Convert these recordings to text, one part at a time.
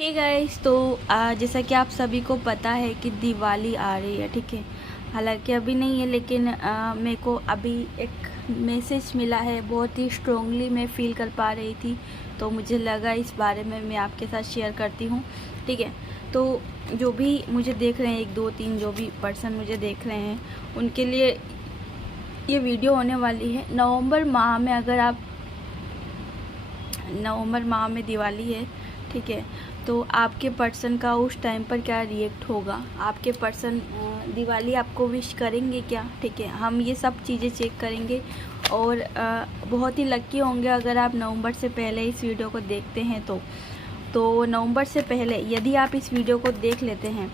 Hey guys, तो जैसा कि आप सभी को पता है कि दिवाली आ रही है। ठीक है, हालांकि अभी नहीं है, लेकिन मेरे को अभी एक मैसेज मिला है, बहुत ही स्ट्रांगली मैं फील कर पा रही थी, तो मुझे लगा इस बारे में मैं आपके साथ शेयर करती हूँ। ठीक है, तो जो भी मुझे देख रहे हैं, 1 2 3 जो भी पर्सन मुझे देख रहे हैं, उनके लिए ये वीडियो होने वाली है। नवंबर माह में, अगर आप नवंबर माह में दिवाली है, ठीक है, तो आपके पर्सन का उस टाइम पर क्या रिएक्ट होगा, आपके पर्सन दिवाली आपको विश करेंगे क्या? ठीक है, हम ये सब चीज़ें चेक करेंगे। और बहुत ही लक्की होंगे अगर आप नवंबर से पहले इस वीडियो को देखते हैं। तो नवंबर से पहले यदि आप इस वीडियो को देख लेते हैं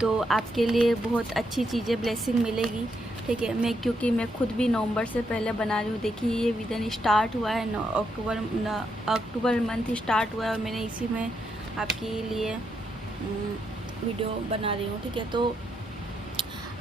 तो आपके लिए बहुत अच्छी चीज़ें, ब्लेसिंग मिलेगी। ठीक है, क्योंकि मैं खुद भी नवंबर से पहले बना रही हूँ। देखिए, ये विदन स्टार्ट हुआ है, अक्टूबर मंथ स्टार्ट हुआ है और मैंने इसी में आपके लिए वीडियो बना रही हूँ। ठीक है, तो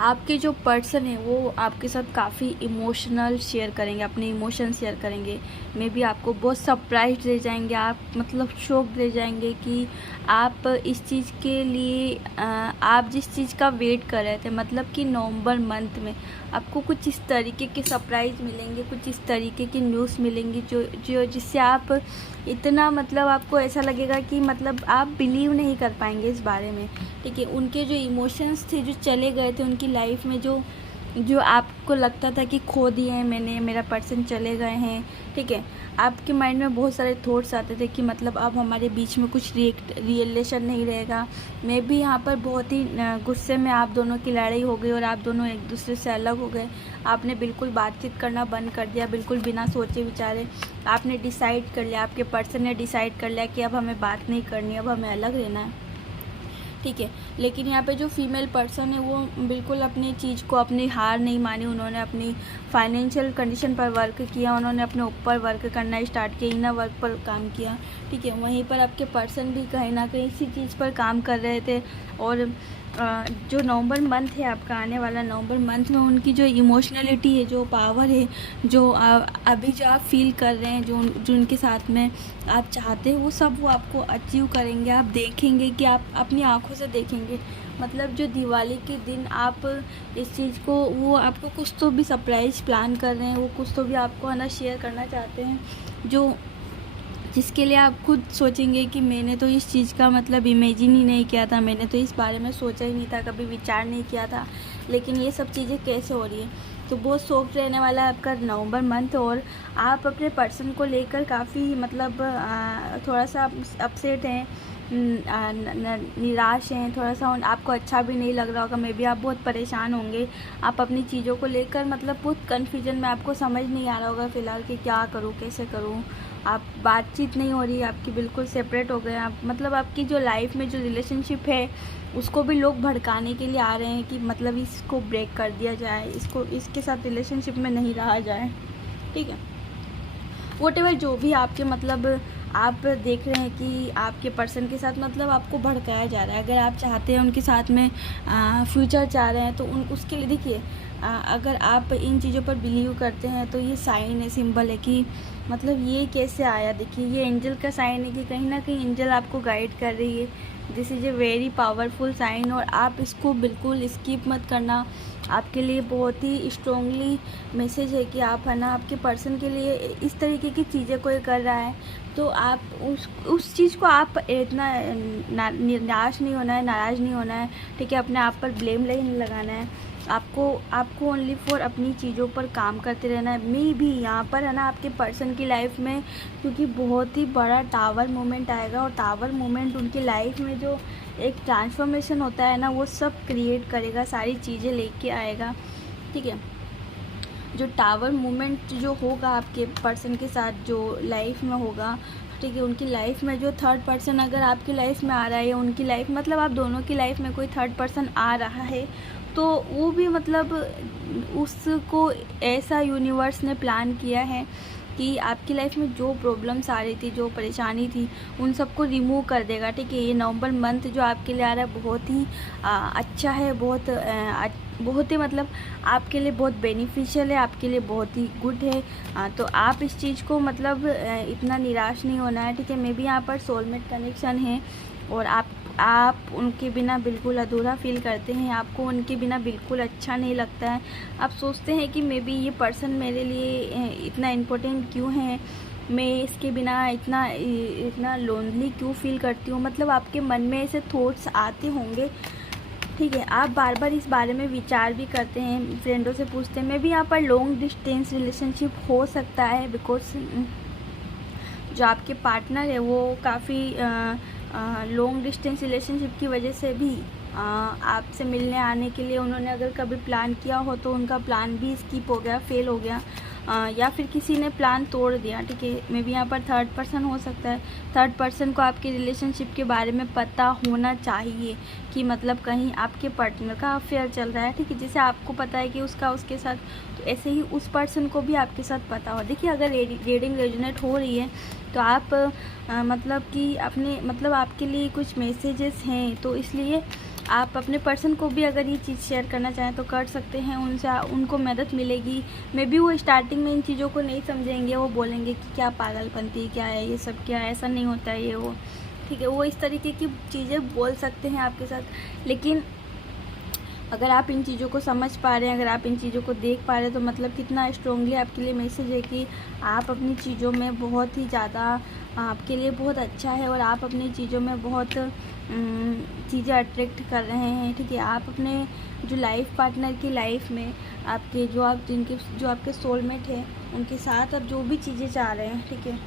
आपके जो पर्सन है वो आपके साथ काफ़ी इमोशनल शेयर करेंगे, अपने इमोशन शेयर करेंगे। मे बी आपको बहुत सरप्राइज दे जाएंगे, आप मतलब शॉक दे जाएंगे कि आप इस चीज़ के लिए आप जिस चीज़ का वेट कर रहे थे, मतलब कि नवंबर मंथ में आपको कुछ इस तरीके के सरप्राइज मिलेंगे, कुछ इस तरीके की न्यूज़ मिलेंगी जो जिससे आप इतना, मतलब आपको ऐसा लगेगा कि मतलब आप बिलीव नहीं कर पाएंगे इस बारे में। ठीक है, उनके जो इमोशंस थे, जो चले गए थे उनकी लाइफ में, जो आपको लगता था कि खो दिए हैं मैंने, मेरा पर्सन चले गए हैं। ठीक है, आपके माइंड में बहुत सारे थॉट्स आते थे कि मतलब अब हमारे बीच में कुछ रिलेशन नहीं रहेगा। मैं भी यहाँ पर बहुत ही गुस्से में आप दोनों की लड़ाई हो गई और आप दोनों एक दूसरे से अलग हो गए। आपने बिल्कुल बातचीत करना बंद कर दिया, बिल्कुल बिना सोचे विचारे आपने डिसाइड कर लिया, आपके पर्सन ने डिसाइड कर लिया कि अब हमें बात नहीं करनी, अब हमें अलग रहना है। ठीक है, लेकिन यहाँ पे जो फीमेल पर्सन है वो बिल्कुल अपनी चीज़ को, अपनी हार नहीं मानी। उन्होंने अपनी फाइनेंशियल कंडीशन पर वर्क किया, उन्होंने अपने ऊपर वर्क करना स्टार्ट किया, इनर वर्क पर काम किया। ठीक है, वहीं पर आपके पर्सन भी कहीं ना कहीं इसी चीज़ पर काम कर रहे थे। और जो नवंबर मंथ है आपका आने वाला, नवंबर मंथ में उनकी जो इमोशनलिटी है, जो पावर है, जो अभी जो आप फील कर रहे हैं, जो उनके साथ में आप चाहते हैं, वो सब वो आपको अचीव करेंगे। आप देखेंगे कि आप अपनी आंखों से देखेंगे, मतलब जो दिवाली के दिन आप इस चीज़ को, वो आपको कुछ तो भी सरप्राइज प्लान कर रहे हैं, वो कुछ तो भी आपको है ना शेयर करना चाहते हैं, जो जिसके लिए आप खुद सोचेंगे कि मैंने तो इस चीज़ का मतलब इमेजिन ही नहीं किया था, मैंने तो इस बारे में सोचा ही नहीं था, कभी विचार नहीं किया था, लेकिन ये सब चीज़ें कैसे हो रही है। तो बहुत सॉफ्ट रहने वाला है आपका नवंबर मंथ। और आप अपने पर्सन को लेकर काफ़ी मतलब थोड़ा सा अपसेट हैं, निराश हैं, थोड़ा सा आपको अच्छा भी नहीं लग रहा होगा। मे बी आप बहुत परेशान होंगे, आप अपनी चीज़ों को लेकर मतलब बहुत कन्फ्यूजन में, आपको समझ नहीं आ रहा होगा फ़िलहाल कि क्या करूँ, कैसे करूँ। आप बातचीत नहीं हो रही है आपकी, बिल्कुल सेपरेट हो गए आप, मतलब आपकी जो लाइफ में जो रिलेशनशिप है उसको भी लोग भड़काने के लिए आ रहे हैं कि मतलब इसको ब्रेक कर दिया जाए, इसके साथ रिलेशनशिप में नहीं रहा जाए। ठीक है, वॉटेवर जो भी आपके मतलब आप देख रहे हैं कि आपके पर्सन के साथ मतलब आपको भड़काया जा रहा है। अगर आप चाहते हैं उनके साथ में फ्यूचर चाह रहे हैं, तो उसके लिए देखिए, अगर आप इन चीज़ों पर बिलीव करते हैं तो ये साइन है, सिंबल है कि मतलब ये कैसे आया। देखिए, ये एंजल का साइन है कि कहीं ना कहीं एंजल आपको गाइड कर रही है। This is a very powerful sign, और आप इसको बिल्कुल स्किप मत करना। आपके लिए बहुत ही स्ट्रॉन्गली मैसेज है कि आप है ना, आपके पर्सन के लिए इस तरीके की चीज़ें कोई कर रहा है तो आप उस चीज़ को आप इतना निराश नहीं होना है, नाराज़ नहीं होना है। ठीक है, अपने आप पर ब्लेम नहीं लगाना है। आपको ओनली फॉर अपनी चीज़ों पर काम करते रहना है। मैं भी यहाँ पर है ना आपके पर्सन की लाइफ में, क्योंकि बहुत ही बड़ा टावर मोमेंट आएगा, और टावर मोमेंट उनकी लाइफ में जो एक ट्रांसफॉर्मेशन होता है ना, वो सब क्रिएट करेगा, सारी चीज़ें लेके आएगा। ठीक है, जो टावर मोमेंट जो होगा आपके पर्सन के साथ, जो लाइफ में होगा, ठीक है, उनकी लाइफ में जो थर्ड पर्सन अगर आपकी लाइफ में आ रहा है, या उनकी लाइफ मतलब आप दोनों की लाइफ में कोई थर्ड पर्सन आ रहा है, तो वो भी मतलब उसको ऐसा यूनिवर्स ने प्लान किया है कि आपकी लाइफ में जो प्रॉब्लम्स आ रही थी, जो परेशानी थी, उन सबको रिमूव कर देगा। ठीक है, ये नवंबर मंथ जो आपके लिए आ रहा है बहुत ही अच्छा है, बहुत बहुत ही मतलब आपके लिए बहुत बेनिफिशियल है, आपके लिए बहुत ही गुड है। तो आप इस चीज़ को मतलब इतना निराश नहीं होना है, ठीक है। मे बी यहाँ पर सोलमेट कनेक्शन है और आप उनके बिना बिल्कुल अधूरा फील करते हैं, आपको उनके बिना बिल्कुल अच्छा नहीं लगता है। आप सोचते हैं कि मे बी ये पर्सन मेरे लिए इतना इम्पोर्टेंट क्यों है, मैं इसके बिना इतना लोनली क्यों फील करती हूँ। मतलब आपके मन में ऐसे थॉट्स आते होंगे, ठीक है। आप बार बार इस बारे में विचार भी करते हैं, फ्रेंडों से पूछते हैं। मे बी यहाँ पर लॉन्ग डिस्टेंस रिलेशनशिप हो सकता है, बिकॉज जो आपके पार्टनर है वो काफ़ी लॉन्ग डिस्टेंस रिलेशनशिप की वजह से भी आपसे मिलने आने के लिए उन्होंने अगर कभी प्लान किया हो तो उनका प्लान भी स्किप हो गया, फेल हो गया, या फिर किसी ने प्लान तोड़ दिया, ठीक है। मे बी यहाँ पर थर्ड पर्सन हो सकता है। थर्ड पर्सन को आपके रिलेशनशिप के बारे में पता होना चाहिए कि मतलब कहीं आपके पार्टनर का अफेयर चल रहा है, ठीक है। जैसे आपको पता है कि उसके साथ, तो ऐसे ही उस पर्सन को भी आपके साथ पता हो। देखिए, अगर रीडिंग रेजोनेट हो रही है तो आप मतलब कि अपने मतलब आपके लिए कुछ मैसेजेस हैं, तो इसलिए आप अपने पर्सन को भी अगर ये चीज़ शेयर करना चाहें तो कर सकते हैं। उनको मदद मिलेगी। मे बी वो स्टार्टिंग में इन चीज़ों को नहीं समझेंगे, वो बोलेंगे कि क्या पागलपंती, क्या है ये सब, क्या है, ऐसा नहीं होता है ये वो, ठीक है। वो इस तरीके की चीज़ें बोल सकते हैं आपके साथ। लेकिन अगर आप इन चीज़ों को समझ पा रहे हैं, अगर आप इन चीज़ों को देख पा रहे हैं, तो मतलब कितना स्ट्रांगली आपके लिए मैसेज है कि आप अपनी चीज़ों में बहुत ही ज़्यादा, आपके लिए बहुत अच्छा है और आप अपनी चीज़ों में बहुत चीज़ें अट्रैक्ट कर रहे हैं, ठीक है। आप अपने जो लाइफ पार्टनर की लाइफ में आपके जो आपके सोलमेट हैं उनके साथ आप जो भी चीज़ें चाह रहे हैं, ठीक है,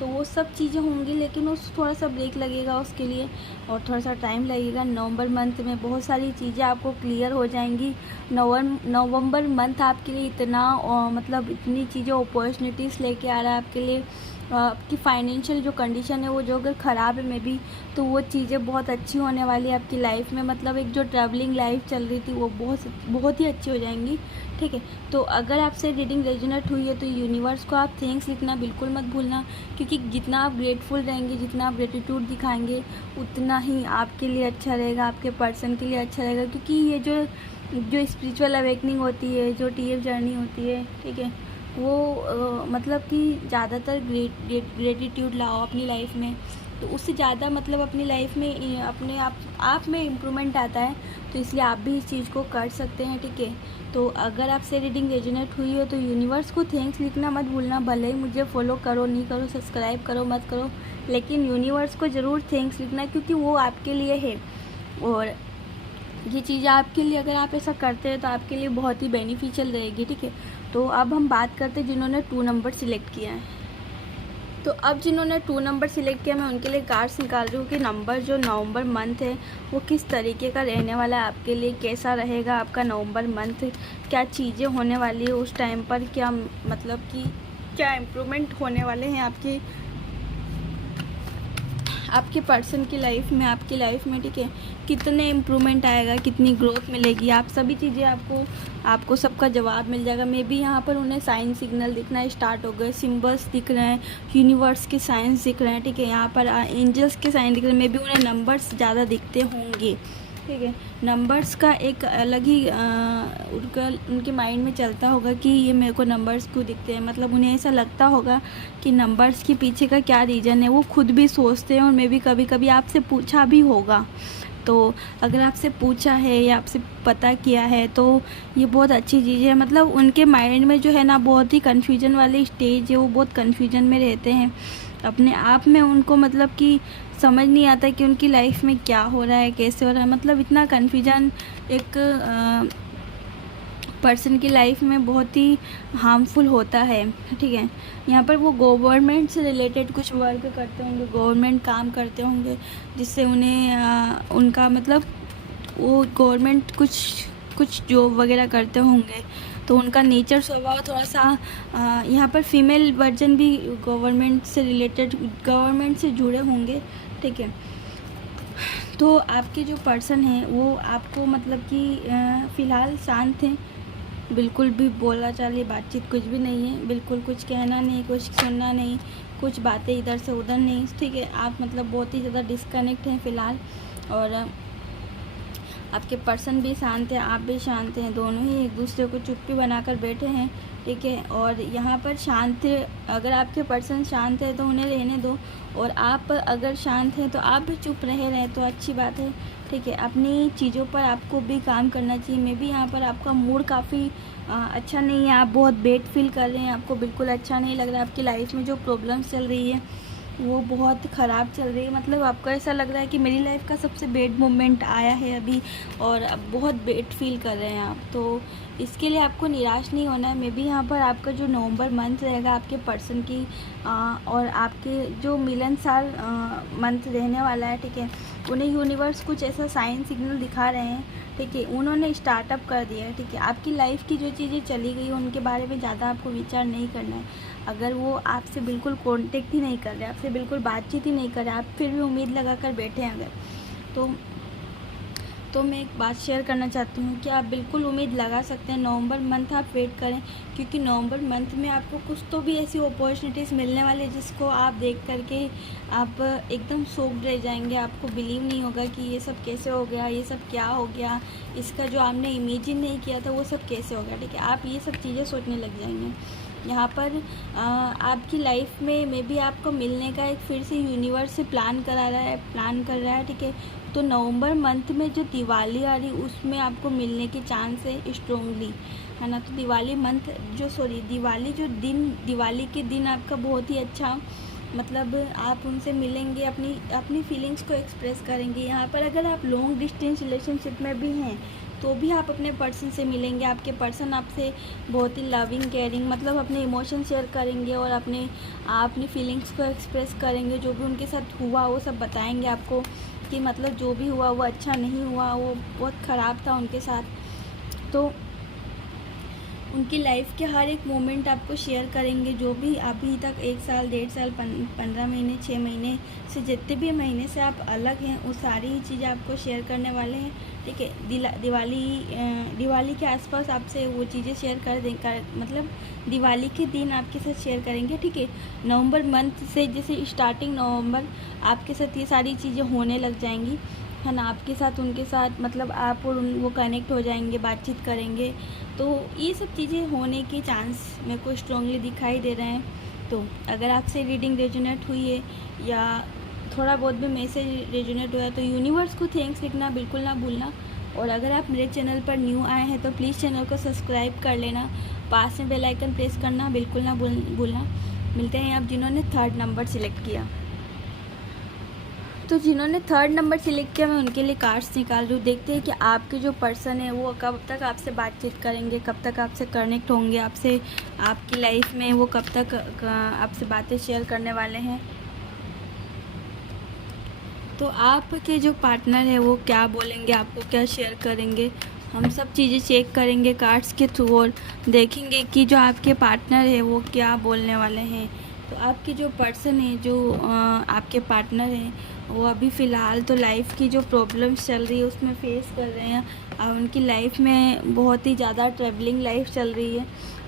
तो वो सब चीज़ें होंगी। लेकिन उस थोड़ा सा ब्रेक लगेगा उसके लिए और थोड़ा सा टाइम लगेगा। नवंबर मंथ में बहुत सारी चीज़ें आपको क्लियर हो जाएंगी। नवंबर मंथ आपके लिए इतना मतलब इतनी चीज़ें अपॉर्चुनिटीज़ लेके आ रहा है आपके लिए। आपकी फाइनेंशियल जो कंडीशन है वो जो अगर ख़राब है मे बी, तो वो चीज़ें बहुत अच्छी होने वाली है आपकी लाइफ में। मतलब एक जो ट्रैवलिंग लाइफ चल रही थी वो बहुत ही अच्छी हो जाएंगी, ठीक है। तो अगर आपसे रीडिंग रेजोनेट हुई है तो यूनिवर्स को आप थैंक्स लिखना बिल्कुल मत भूलना, क्योंकि जितना आप ग्रेटफुल रहेंगे, जितना आप ग्रेटिट्यूड दिखाएंगे, उतना ही आपके लिए अच्छा रहेगा, आपके पर्सन के लिए अच्छा रहेगा। क्योंकि ये जो स्पिरिचुअल अवेकनिंग होती है, जो TF जर्नी होती है, ठीक है, वो मतलब कि ज़्यादातर ग्रेटिट्यूड लाओ अपनी लाइफ में, तो उससे ज़्यादा मतलब अपनी लाइफ में अपने आप में इम्प्रूवमेंट आता है। तो इसलिए आप भी इस चीज़ को कर सकते हैं, ठीक है। तो अगर आपसे रीडिंग रेजोनेट हुई हो तो यूनिवर्स को थैंक्स लिखना मत भूलना। भले ही मुझे फॉलो करो नहीं करो, सब्सक्राइब करो मत करो, लेकिन यूनिवर्स को ज़रूर थैंक्स लिखना, क्योंकि वो आपके लिए है। और ये चीज़ आपके लिए, अगर आप ऐसा करते हैं तो आपके लिए बहुत ही बेनिफिशियल रहेगी, ठीक है। तो अब हम बात करते हैं जिन्होंने 2 नंबर सिलेक्ट किया है। तो अब जिन्होंने 2 नंबर सिलेक्ट किया, मैं उनके लिए कार्ड्स निकाल रही हूँ कि नंबर जो नवंबर मंथ है वो किस तरीके का रहने वाला है आपके लिए, कैसा रहेगा आपका नवंबर मंथ, क्या चीज़ें होने वाली है उस टाइम पर, क्या मतलब कि क्या इम्प्रूवमेंट होने वाले हैं आपके पर्सन की लाइफ में, आपकी लाइफ में, ठीक है। कितने इम्प्रूवमेंट आएगा, कितनी ग्रोथ मिलेगी, आप सभी चीज़ें आपको सबका जवाब मिल जाएगा। मे बी यहाँ पर उन्हें साइन सिग्नल दिखना स्टार्ट हो गए, सिम्बल्स दिख रहे हैं, यूनिवर्स के साइंस दिख रहे हैं, ठीक है। यहाँ पर एंजल्स के साइन दिख रहे हैं। मे बी उन्हें नंबर्स ज़्यादा दिखते होंगे, ठीक है। नंबर्स का एक अलग ही उनके माइंड में चलता होगा कि ये मेरे को नंबर्स क्यों दिखते हैं, मतलब उन्हें ऐसा लगता होगा कि नंबर्स के पीछे का क्या रीज़न है, वो खुद भी सोचते हैं। और मे बी कभी कभी आपसे पूछा भी होगा, तो अगर आपसे पूछा है या आपसे पता किया है तो ये बहुत अच्छी चीज़ है। मतलब उनके माइंड में जो है ना बहुत ही कन्फ्यूजन वाली स्टेज है, वो बहुत कन्फ्यूजन में रहते हैं अपने आप में। उनको मतलब कि समझ नहीं आता कि उनकी लाइफ में क्या हो रहा है, कैसे हो रहा है। मतलब इतना कन्फ्यूजन एक पर्सन की लाइफ में बहुत ही हार्मफुल होता है, ठीक है। यहाँ पर वो गवर्नमेंट से रिलेटेड कुछ वर्क करते होंगे, गवर्नमेंट काम करते होंगे, जिससे उन्हें उनका मतलब वो गवर्नमेंट कुछ जॉब वगैरह करते होंगे, तो उनका नेचर स्वभाव थोड़ा सा यहाँ पर फीमेल वर्जन भी गवर्नमेंट से रिलेटेड, गवर्नमेंट से जुड़े होंगे, ठीक है। तो आपके जो पर्सन हैं वो आपको मतलब कि फ़िलहाल शांत हैं, बिल्कुल भी बोला चाली बातचीत कुछ भी नहीं है, बिल्कुल कुछ कहना नहीं, कुछ सुनना नहीं, कुछ बातें इधर से उधर नहीं, ठीक है। आप मतलब बहुत ही ज़्यादा डिस्कनेक्ट हैं फ़िलहाल। और आपके पर्सन भी शांत है, आप भी शांत हैं, दोनों ही एक दूसरे को चुप्पी बनाकर बैठे हैं, ठीक है। और यहाँ पर शांत, अगर आपके पर्सन शांत है तो उन्हें रहने दो, और आप अगर शांत हैं तो आप भी चुप रहे रहें तो अच्छी बात है, ठीक है। अपनी चीज़ों पर आपको भी काम करना चाहिए। मैं भी यहाँ पर आपका मूड काफ़ी अच्छा नहीं है, आप बहुत बैड फील कर रहे हैं, आपको बिल्कुल अच्छा नहीं लग रहा है, आपकी लाइफ में जो प्रॉब्लम्स चल रही है वो बहुत ख़राब चल रही है। मतलब आपको ऐसा लग रहा है कि मेरी लाइफ का सबसे बैड मोमेंट आया है अभी, और अब बहुत बैड फील कर रहे हैं आप। तो इसके लिए आपको निराश नहीं होना है। मैं भी यहाँ पर आपका जो नवंबर मंथ रहेगा आपके पर्सन की और आपके जो मिलनसार मंथ रहने वाला है, ठीक है, उन्हें यूनिवर्स कुछ ऐसा साइन सिग्नल दिखा रहे हैं, ठीक है। उन्होंने स्टार्टअप कर दिया है, ठीक है। आपकी लाइफ की जो चीज़ें चली गई उनके बारे में ज़्यादा आपको विचार नहीं करना है। अगर वो आपसे बिल्कुल कांटेक्ट ही नहीं कर रहे, आपसे बिल्कुल बातचीत ही नहीं कर रहे, आप फिर भी उम्मीद लगा कर बैठे हैं अगर, तो मैं एक बात शेयर करना चाहती हूँ कि आप बिल्कुल उम्मीद लगा सकते हैं। नवंबर मंथ आप वेट करें, क्योंकि नवंबर मंथ में आपको कुछ तो भी ऐसी अपॉर्चुनिटीज़ मिलने वाली है जिसको आप देख करके आप एकदम शॉक्ड रह जाएंगे। आपको बिलीव नहीं होगा कि ये सब कैसे हो गया, ये सब क्या हो गया, इसका जो आपने इमेजिन नहीं किया था वो सब कैसे हो गया, ठीक है। आप ये सब चीज़ें सोचने लग जाएंगे। यहाँ पर आपकी लाइफ में भी आपको मिलने का एक फिर से यूनिवर्स से प्लान कर रहा है, ठीक है। तो नवंबर मंथ में जो दिवाली आ रही उसमें आपको मिलने के चांस है स्ट्रोंगली, है ना। तो दिवाली के दिन आपका बहुत ही अच्छा, मतलब आप उनसे मिलेंगे, अपनी फीलिंग्स को एक्सप्रेस करेंगे। यहाँ पर अगर आप लॉन्ग डिस्टेंस रिलेशनशिप में भी हैं तो भी आप अपने पर्सन से मिलेंगे। आपके पर्सन आपसे बहुत ही लविंग केयरिंग, मतलब अपने इमोशन शेयर करेंगे और अपनी फीलिंग्स को एक्सप्रेस करेंगे। जो भी उनके साथ हुआ वो सब बताएंगे आपको, कि मतलब जो भी हुआ वो अच्छा नहीं हुआ, वो बहुत ख़राब था उनके साथ। तो उनकी लाइफ के हर एक मोमेंट आपको शेयर करेंगे, जो भी अभी तक 1 साल, 1.5 साल, 15 महीने, 6 महीने से जितने भी महीने से आप अलग हैं वो सारी ही चीज़ें आपको शेयर करने वाले हैं, ठीक है। दिवाली के आसपास आपसे वो चीज़ें शेयर मतलब दिवाली के दिन आपके साथ शेयर करेंगे, ठीक है। नवंबर मंथ से जैसे स्टार्टिंग नवंबर आपके साथ ये सारी चीज़ें होने लग जाएंगी, है ना। आपके साथ उनके साथ मतलब आप और वो कनेक्ट हो जाएंगे, बातचीत करेंगे। तो ये सब चीज़ें होने के चांस मेरे को स्ट्रांगली दिखाई दे रहे हैं। तो अगर आपसे रीडिंग रेजोनेट हुई है या थोड़ा बहुत भी मैसेज रेजोनेट हुआ है तो यूनिवर्स को थैंक्स लिखना बिल्कुल ना भूलना। और अगर आप मेरे चैनल पर न्यू आए हैं तो प्लीज़ चैनल को सब्सक्राइब कर लेना, पास में बेल आइकन प्रेस करना बिल्कुल ना भूलना। मिलते हैं आप जिन्होंने 3rd नंबर सिलेक्ट किया। तो जिन्होंने 3rd नंबर सिलेक्ट किया मैं उनके लिए कार्ड्स निकाल रही हूँ। देखते हैं कि आपके जो पर्सन है वो कब तक आपसे बातचीत करेंगे, कब तक आपसे कनेक्ट होंगे, आपकी लाइफ में वो कब तक आपसे बातें शेयर करने वाले हैं। तो आपके जो पार्टनर है वो क्या बोलेंगे, आपको क्या शेयर करेंगे, हम सब चीज़ें चेक करेंगे कार्ड्स के थ्रू और देखेंगे कि जो आपके पार्टनर है वो क्या बोलने वाले हैं। तो आपके जो पर्सन है, जो आपके पार्टनर हैं, वो अभी फ़िलहाल तो लाइफ की जो प्रॉब्लम्स चल रही है उसमें फेस कर रहे हैं। उनकी लाइफ में बहुत ही ज़्यादा ट्रैवलिंग लाइफ चल रही है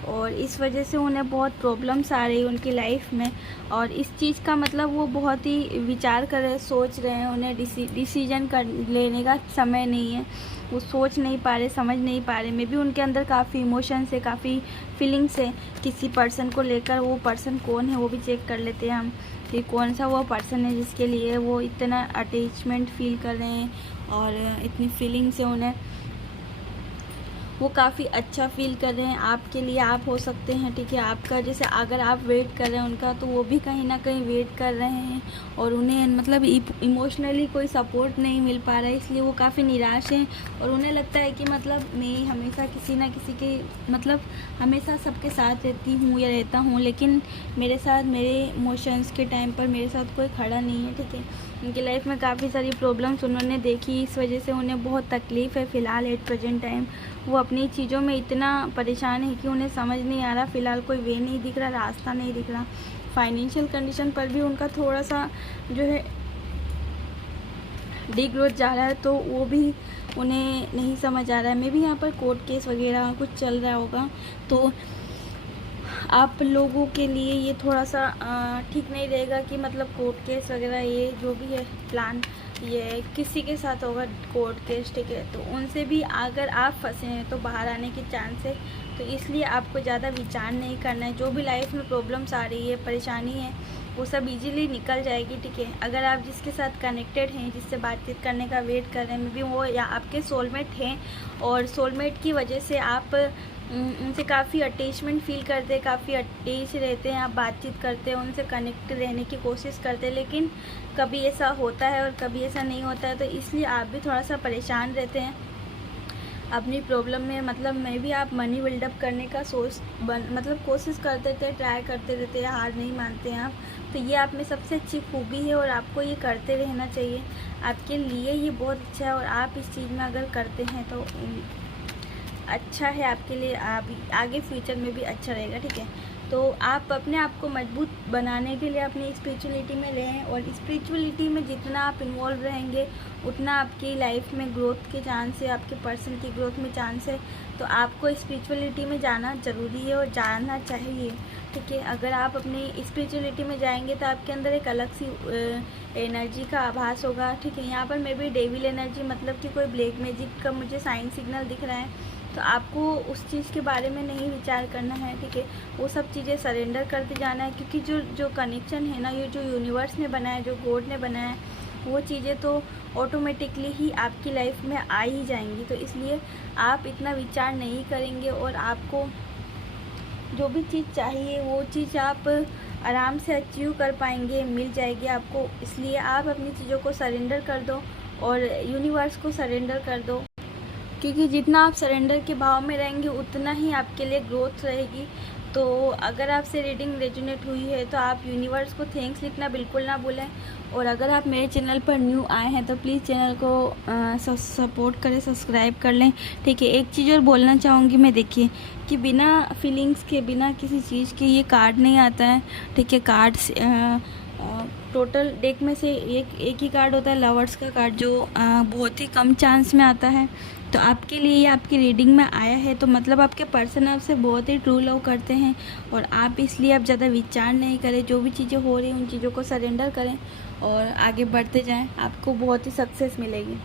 और इस वजह से उन्हें बहुत प्रॉब्लम्स आ रही है उनकी लाइफ में। और इस चीज़ का मतलब वो बहुत ही विचार कर रहे हैं, सोच रहे हैं। उन्हें डिसीजन लेने का समय नहीं है, वो सोच नहीं पा रहे, समझ नहीं पा रहे। मे भी उनके अंदर काफ़ी इमोशंस है, काफ़ी फीलिंग्स है किसी पर्सन को लेकर। वो पर्सन कौन है वो भी चेक कर लेते हैं हम कि कौन सा वो पर्सन है जिसके लिए वो इतना अटैचमेंट फील कर रहे हैं और इतनी फीलिंग्स है उन्हें। वो काफ़ी अच्छा फील कर रहे हैं आपके लिए, आप हो सकते हैं, ठीक है। आपका जैसे अगर आप वेट कर रहे हैं उनका तो वो भी कहीं ना कहीं वेट कर रहे हैं और उन्हें मतलब इमोशनली कोई सपोर्ट नहीं मिल पा रहा है, इसलिए वो काफ़ी निराश हैं। और उन्हें लगता है कि मतलब मैं हमेशा किसी ना किसी के मतलब हमेशा सबके साथ रहती हूँ या रहता हूँ, लेकिन मेरे साथ मेरे इमोशंस के टाइम पर मेरे साथ कोई खड़ा नहीं है, ठीक है। उनकी लाइफ में काफ़ी सारी प्रॉब्लम्स उन्होंने देखी, इस वजह से उन्हें बहुत तकलीफ़ है फ़िलहाल एट प्रेजेंट टाइम। वो अपनी चीज़ों में इतना परेशान है कि उन्हें समझ नहीं आ रहा, फ़िलहाल कोई वे नहीं दिख रहा, रास्ता नहीं दिख रहा। फाइनेंशियल कंडीशन पर भी उनका थोड़ा सा जो है डिग्रोथ जा रहा है, तो वो भी उन्हें नहीं समझ आ रहा है। मे भी यहाँ पर कोर्ट केस वगैरह कुछ चल रहा होगा, तो आप लोगों के लिए ये थोड़ा सा ठीक नहीं रहेगा कि मतलब कोर्ट केस वगैरह ये जो भी है प्लान ये किसी के साथ होगा कोर्ट केस, ठीक है। तो उनसे भी अगर आप फंसे हैं तो बाहर आने के चांस है। तो इसलिए आपको ज़्यादा विचार नहीं करना है। जो भी लाइफ में प्रॉब्लम्स आ रही है, परेशानी है, वो सब इजीली निकल जाएगी, ठीक है। अगर आप जिसके साथ कनेक्टेड हैं, जिससे बातचीत करने का वेट कर रहे हैं, मे बी वो या आपके सोलमेट हैं, और सोलमेट की वजह से आप उनसे काफ़ी अटैचमेंट फील करते हैं, काफ़ी अटैच रहते हैं, आप बातचीत करते हैं, उनसे कनेक्ट रहने की कोशिश करते हैं, लेकिन कभी ऐसा होता है और कभी ऐसा नहीं होता है। तो इसलिए आप भी थोड़ा सा परेशान रहते हैं अपनी प्रॉब्लम में। मतलब मैं भी आप मनी बिल्डअप करने का मतलब कोशिश करते थे, ट्राई करते रहते हैं, हार नहीं मानते हैं आप। तो ये आप में सबसे अच्छी खूबी है और आपको ये करते रहना चाहिए। आपके लिए ये बहुत अच्छा है और आप इस चीज़ में अगर करते हैं तो अच्छा है आपके लिए, आप आगे फ्यूचर में भी अच्छा रहेगा, ठीक है। तो आप अपने आप को मजबूत बनाने के लिए अपनी स्पिरिचुअलिटी में रहें, और स्पिरिचुअलिटी में जितना आप इन्वॉल्व रहेंगे उतना आपकी लाइफ में ग्रोथ के चांस है, आपके पर्सन की ग्रोथ में चांस है। तो आपको स्पिरिचुअलिटी में जाना ज़रूरी है और जाना चाहिए, ठीक है। अगर आप अपनी स्पिरिचुअलिटी में जाएंगे तो आपके अंदर एक अलग सी एनर्जी का आभास होगा, ठीक है। यहाँ पर मे बी डेविल एनर्जी, मतलब कि कोई ब्लैक मैजिक का मुझे साइन सिग्नल दिख रहा है। तो आपको उस चीज़ के बारे में नहीं विचार करना है, ठीक है। वो सब चीज़ें सरेंडर करते जाना है, क्योंकि जो कनेक्शन है ना, ये जो यूनिवर्स ने बनाया, जो गॉड ने बनाया है, वो चीज़ें तो ऑटोमेटिकली ही आपकी लाइफ में आ ही जाएंगी। तो इसलिए आप इतना विचार नहीं करेंगे और आपको जो भी चीज़ चाहिए वो चीज़ आप आराम से अचीव कर पाएंगे, मिल जाएगी आपको। इसलिए आप अपनी चीज़ों को सरेंडर कर दो और यूनिवर्स को सरेंडर कर दो, क्योंकि जितना आप सरेंडर के भाव में रहेंगे उतना ही आपके लिए ग्रोथ रहेगी। तो अगर आपसे रीडिंग रेजोनेट हुई है तो आप यूनिवर्स को थैंक्स लिखना बिल्कुल ना भूलें। और अगर आप मेरे चैनल पर न्यू आए हैं तो प्लीज़ चैनल को सपोर्ट करें, सब्सक्राइब कर लें, ठीक है। एक चीज़ और बोलना चाहूँगी मैं, देखिए कि बिना फीलिंग्स के, बिना किसी चीज़ के ये कार्ड नहीं आता है, ठीक है। कार्ड्स टोटल डेक में से एक ही कार्ड होता है, लवर्स का कार्ड, जो बहुत ही कम चांस में आता है। तो आपके लिए ये आपकी रीडिंग में आया है, तो मतलब आपके पर्सन आपसे बहुत ही ट्रू लव करते हैं, और आप इसलिए आप ज़्यादा विचार नहीं करें। जो भी चीज़ें हो रही हैं उन चीज़ों को सरेंडर करें और आगे बढ़ते जाएं, आपको बहुत ही सक्सेस मिलेगी।